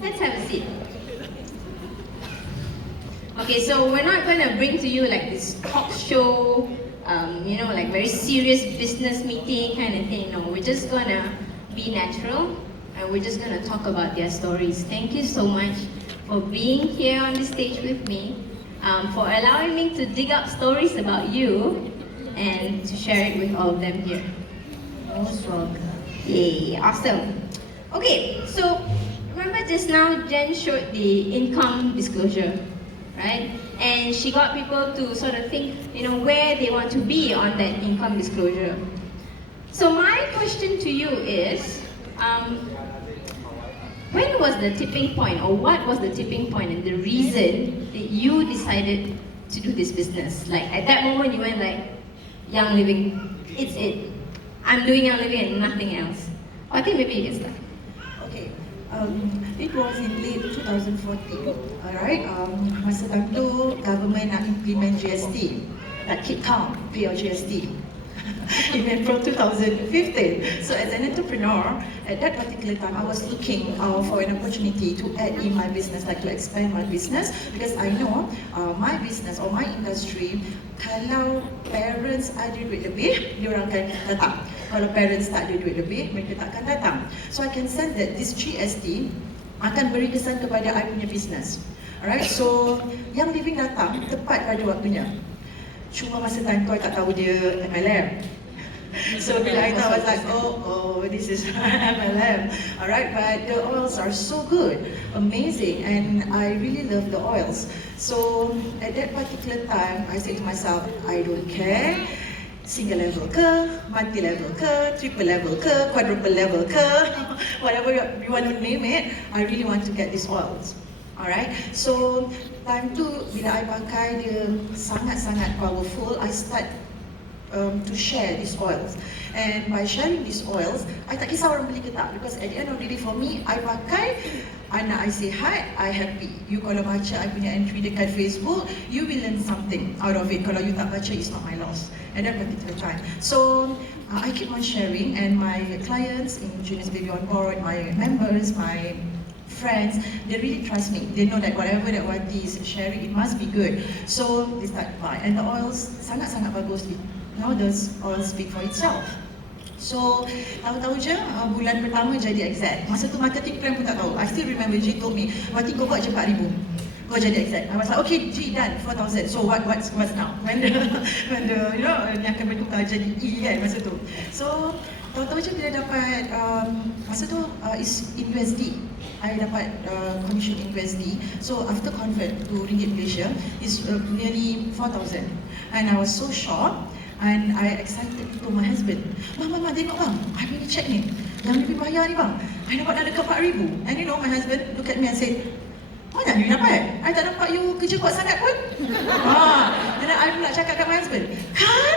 Let's have a seat. Okay, so we're not going to bring to you like this talk show, like very serious business meeting kind of thing. No, we're just going to be natural and we're just going to talk about their stories. Thank you so much for being here on the stage with me, for allowing me to dig up stories about you and to share it with all of them here. Most welcome. Yay, awesome. Okay, so remember just now Jen showed the income disclosure, right? And she got people to sort of think, where they want to be on that income disclosure. So my question to you is, when was the tipping point, or what was the tipping point and the reason that you decided to do this business? Like at that moment you went like, Young Living, it's it. I'm doing Young Living and nothing else. I think maybe you can start. Okay, it was in late 2014, alright. Masa tu government nak implement GST, nak keep count, pay your GST. In April 2015. So as an entrepreneur, at that particular time, I was looking for an opportunity to add in my business, like to expand my business, because I know my business or my industry, kalau parents ada duit lebih, diorang akan datang. Kalau parents tak ada duit lebih, mereka tak akan datang. So I can sense that this GST akan beri kesan kepada I punya business. Alright, so Young Living datang tepat pada waktunya. Cuma masa time tu I tak tahu dia MLM. So bila I tahu, I was like, oh, this is MLM. Alright, but the oils are so good, amazing, and I really love the oils. So at that particular time, I said to myself, I don't care, single level ke, multi level ke, triple level ke, quadruple level ke, whatever you want to name it, I really want to get these oils. Alright, so time tu bila I pakai dia sangat-sangat powerful, I start to share these oils. And by sharing these oils, I tak kisah orang beli ke tak, because at the end of the day for me, I pakai, anak I sihat, I happy. You kalau baca I punya entry dekat Facebook, you will learn something out of it. Kalau you tak baca, it's not my loss at that particular time. So I keep on sharing, and my clients in Genius Baby on Board, my members, my friends, they really trust me. They know that whatever that Wati is sharing, it must be good. So they start buy, and the oils sangat-sangat bagus. Now the oils speak for itself. So tahu-tahu je bulan pertama jadi exact. Masa tu marketing plan pun tak tahu. I still remember G told me, Wati kau buat je 4,000. Kau jadi exact. I was like, okay G done 4,000. So what's now? When the ni akan bertukar jadi E kan masa tu. So tahu-tahu je bila dapat masa tu is in USD. I dapat commission in USD. So after convert to ringgit Malaysia, is nearly 4,000. And I was so shocked. And I excited to my husband. Mama, tengok bang, I punya check ni, yang lebih bayar ni bang, I dapat dah dekat 4,000. And my husband look at me and say, mana you dapat? I tak nampak you kerja kuat sangat pun. Dan I pula cakap kat my husband, kan?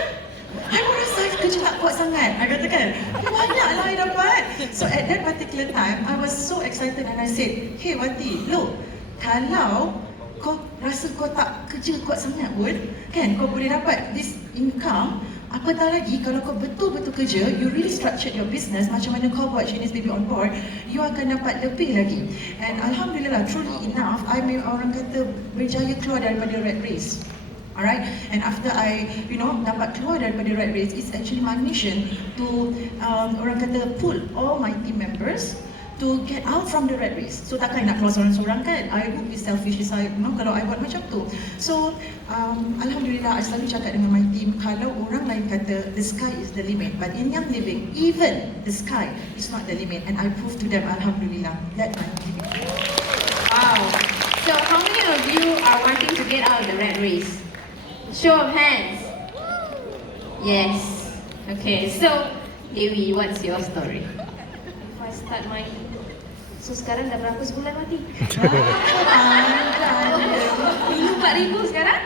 I pun rasa kerja tak kuat sangat. I kata kan, banyaklah I dapat. So at that particular time, I was so excited and I said, hey Wati, look, kalau kau rasa kau tak kerja kuat sangat pun, kan, kau boleh dapat this income, apatah lagi kalau kau betul-betul kerja, you really structured your business, macam mana kau buat Genius Baby on Board, you akan dapat lebih lagi. And Alhamdulillah, truly enough, I orang kata berjaya keluar daripada rat race. Alright, and after I, dapat keluar daripada rat race, it's actually my mission to, orang kata, pull all my team members to get out from the rat race. So takkan nak keluar seorang-seorang kan? I would be selfish kalau I buat macam tu. So Alhamdulillah, I selalu cakap dengan my team, kalau orang lain kata the sky is the limit, but in Young Living, even the sky is not the limit, and I prove to them, Alhamdulillah, that my limit. Wow. So how many of you are wanting to get out of the rat race? Show of hands. Yes. Okay, so Dewi, what's your story? If I start my... So sekarang dah berapa sebulan mati? Dulu 4,000 sekarang?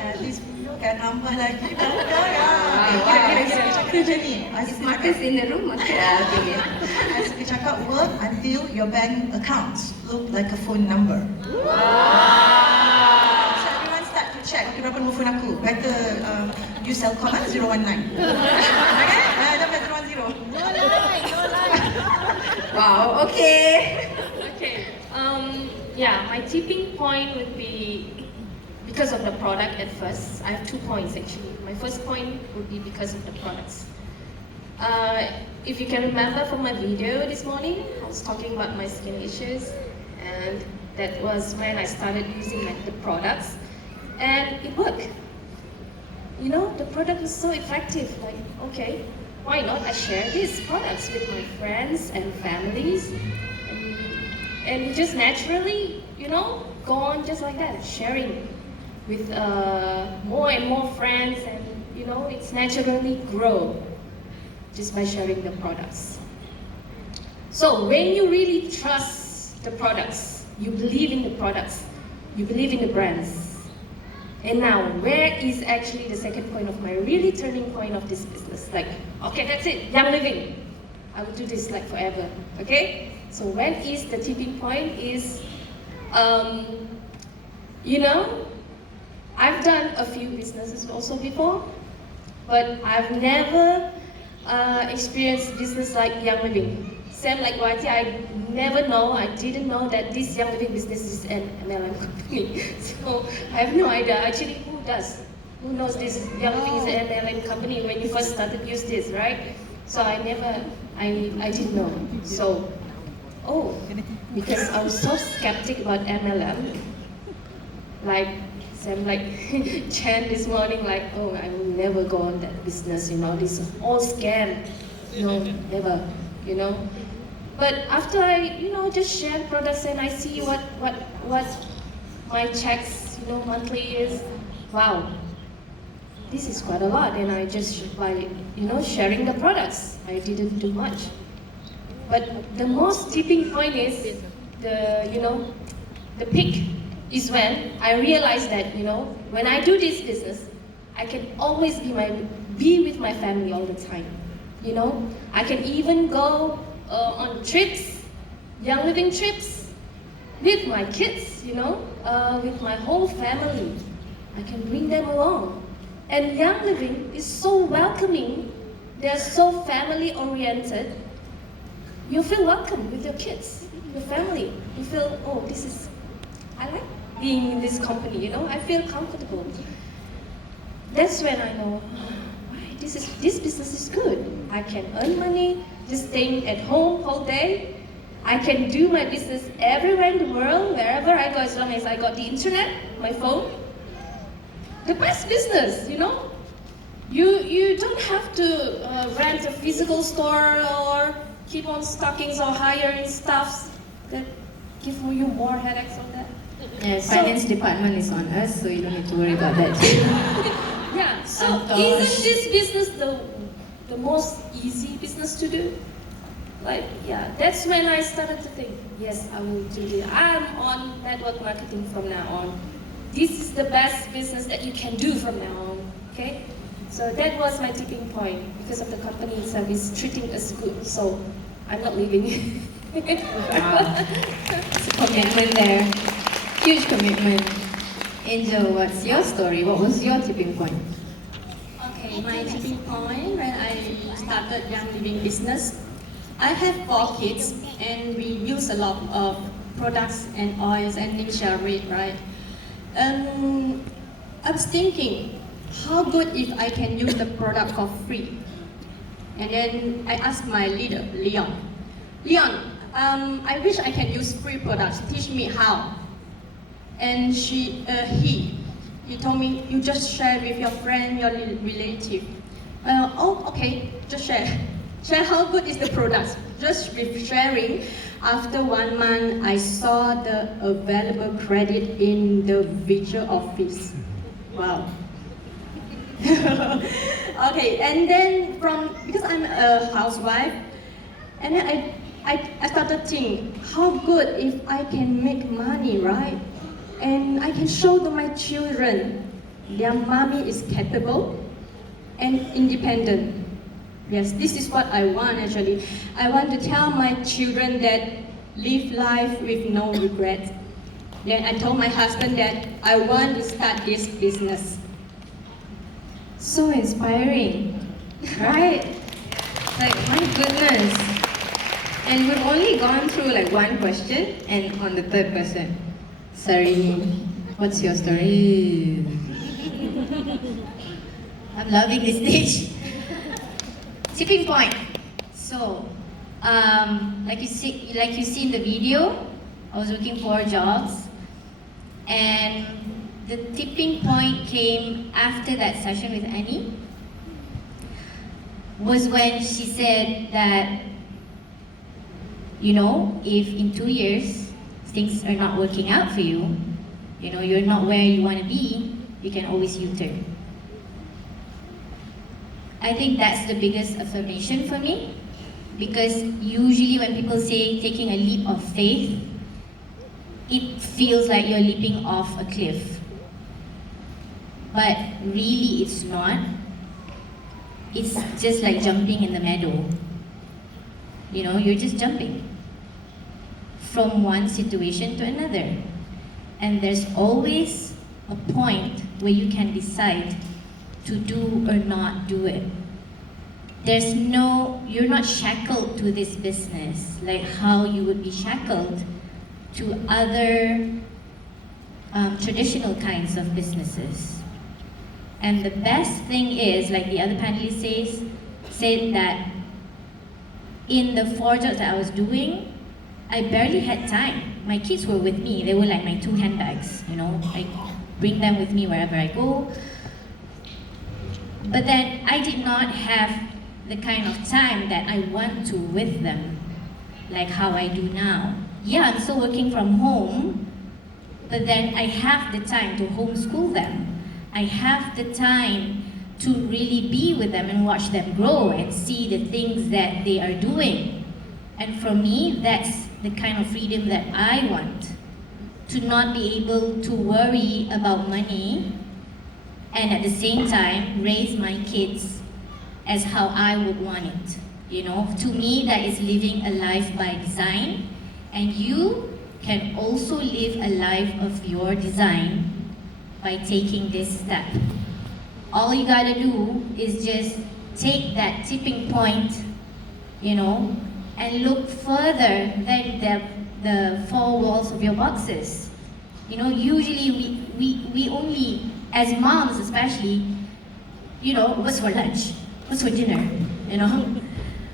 At least kan nambah lagi. Kira-kira cakap macam ni. Marcus in the room. I suka cakap work until your bank accounts look like a phone number. So everyone start to check. Okay, berapa nombor phone aku? Better you sell call 019. Okay? Dah better 10. Wow, Wow, okay. Okay. Yeah, my tipping point would be because of the product at first. I have 2 points actually. My first point would be because of the products. If you can remember from my video this morning, I was talking about my skin issues, and that was when I started using like the products, and it worked. You know, the product was so effective. Like, okay, why not? I share these products with my friends and families, and just naturally, you know, go on just like that, sharing with more and more friends, and you know, it's naturally grow just by sharing the products. So when you really trust the products, you believe in the products, you believe in the brands. And now, where is actually the second point of my really turning point of this business? Like, okay, that's it, Young Living. I will do this like forever, okay? So when is the tipping point is, you know, I've done a few businesses also before, but I've never experienced business like Young Living. Same like Wati, I didn't know that this Young Living business is an MLM company. So I have no idea. Actually, who does? Who knows this Young Living is an MLM company when you first started use this, right? So I didn't know. So, because I was so skeptic about MLM, like, Sam like Chan this morning, like, oh, I will never go on that business, you know, this is all scam. No, never, you know. But after I, you know, just share products and I see what my checks, you know, monthly is, wow, this is quite a lot. And I just by, you know, sharing the products, I didn't do much. But the most tipping point is the, you know, the peak is when I realized that, you know, when I do this business, I can always be with my family all the time. You know, I can even go on trips, Young Living trips, with my kids, you know, with my whole family. I can bring them along. And Young Living is so welcoming. They're so family oriented. You feel welcome with your kids, your family. You feel, oh, I like being in this company, you know, I feel comfortable. That's when I know, this business is good. I can earn money, just staying at home all day. I can do my business everywhere in the world, wherever I go, as long as I got the internet, my phone. The best business, you know. You don't have to rent a physical store or keep on stockings or hiring staffs that give you more headaches on that. Yeah, finance department is on us, so you don't need to worry about that too. Yeah, so Oh, isn't gosh. this business the most easy business to do? Like, yeah, that's when I started to think, yes, I will do it. I'm on network marketing from now on. This is the best business that you can do from now on, okay? So that was my tipping point because of the company itself is treating us good, so I'm not leaving. Wow. It's a commitment there. Huge commitment. Angel, what's your story? What was your tipping point? Okay, my tipping point when I started Young Living business, I have 4 kids and we use a lot of products and oils and ninja red, right? I was thinking, how good if I can use the product for free? And then I asked my leader, Leon, I wish I can use free products, teach me how. And he told me, you just share with your friend, your relative. Okay, just share. Share how good is the product. Just with sharing, after 1 month, I saw the available credit in the visual office. Wow. Okay, and then because I'm a housewife, and then I started thinking, how good if I can make money, right? And I can show to my children their mommy is capable and independent. Yes, this is what I want actually. I want to tell my children that live life with no regret. Then I told my husband that I want to start this business. So inspiring, right? Like, my goodness. And we've only gone through like one question, and on the third person, sorry, what's your story? I'm loving this stage. Tipping point. So, like you see in the video, I was working 4 jobs, and the tipping point came after that session with Annie. Was when she said that, you know, if in 2 years things are not working out for you, you know, you're not where you want to be, you can always U-turn. I think that's the biggest affirmation for me, because usually when people say taking a leap of faith, it feels like you're leaping off a cliff. But really it's not. It's just like jumping in the meadow. You know, you're just jumping from one situation to another. And there's always a point where you can decide to do or not do it. You're not shackled to this business like how you would be shackled to other traditional kinds of businesses. And the best thing is, like the other panelist said that in the 4 jobs that I was doing, I barely had time. My kids were with me. They were like my 2 handbags, you know. I bring them with me wherever I go. But then I did not have the kind of time that I want to with them, like how I do now. Yeah, I'm still working from home, but then I have the time to homeschool them. I have the time to really be with them and watch them grow and see the things that they are doing. And for me, that's the kind of freedom that I want. To not be able to worry about money and at the same time raise my kids as how I would want it. You know, to me that is living a life by design, and you can also live a life of your design by taking this step. All you gotta do is just take that tipping point, you know, and look further than the 4 walls of your boxes. You know, usually we only, as moms especially, you know, what's for lunch? What's for dinner? You know?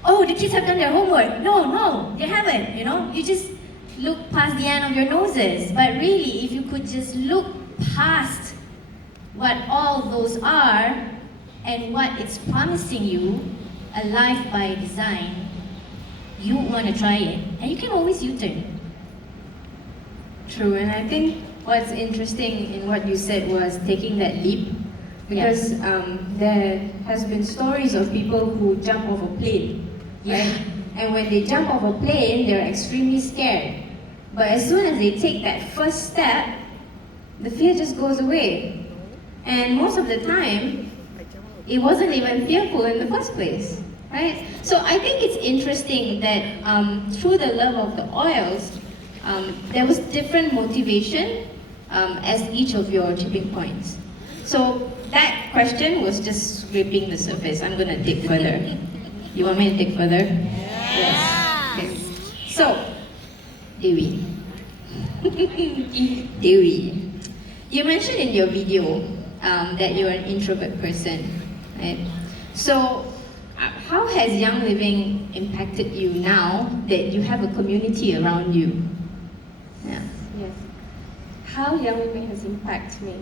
Oh, the kids have done their homework. No, they haven't, you know? You just look past the end of your noses. But really, if you could just look past what all those are and what it's promising you, a life by design, you want to try it. And you can always U-turn. True, and I think what's interesting in what you said was taking that leap, because there has been stories of people who jump off a plane, right? And when they jump off a plane, they're extremely scared. But as soon as they take that first step, the fear just goes away. And most of the time, it wasn't even fearful in the first place, right? So I think it's interesting that through the love of the oils, there was different motivation as each of your tipping points. So that question was just scraping the surface. I'm gonna dig further. You want me to dig further? Yes. Okay. So, Dewi. Dewi, you mentioned in your video that you're an introvert person, right? So, how has Young Living impacted you now that you have a community around you? Yeah. Yes. How Young Living has impacted me?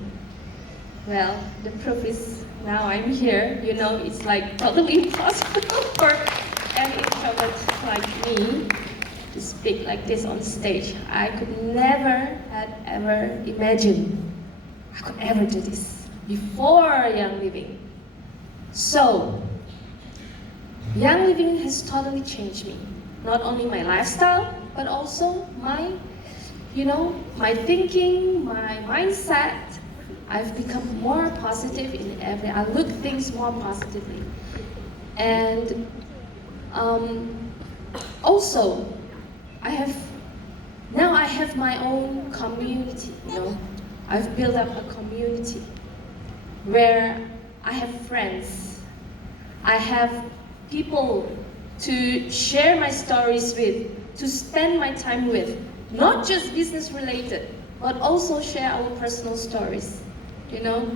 Well, the proof is now I'm here. You know, it's like totally impossible for an introvert like me to speak like this on stage. I could never had ever imagined I could ever do this before Young Living. So, Young Living has totally changed me. Not only my lifestyle, but also my, you know, my thinking, my mindset. I've become more positive in I look things more positively. And also, I have my own community, you know. I've built up a community where I have friends. I have people to share my stories with, to spend my time with, not just business related, but also share our personal stories, you know?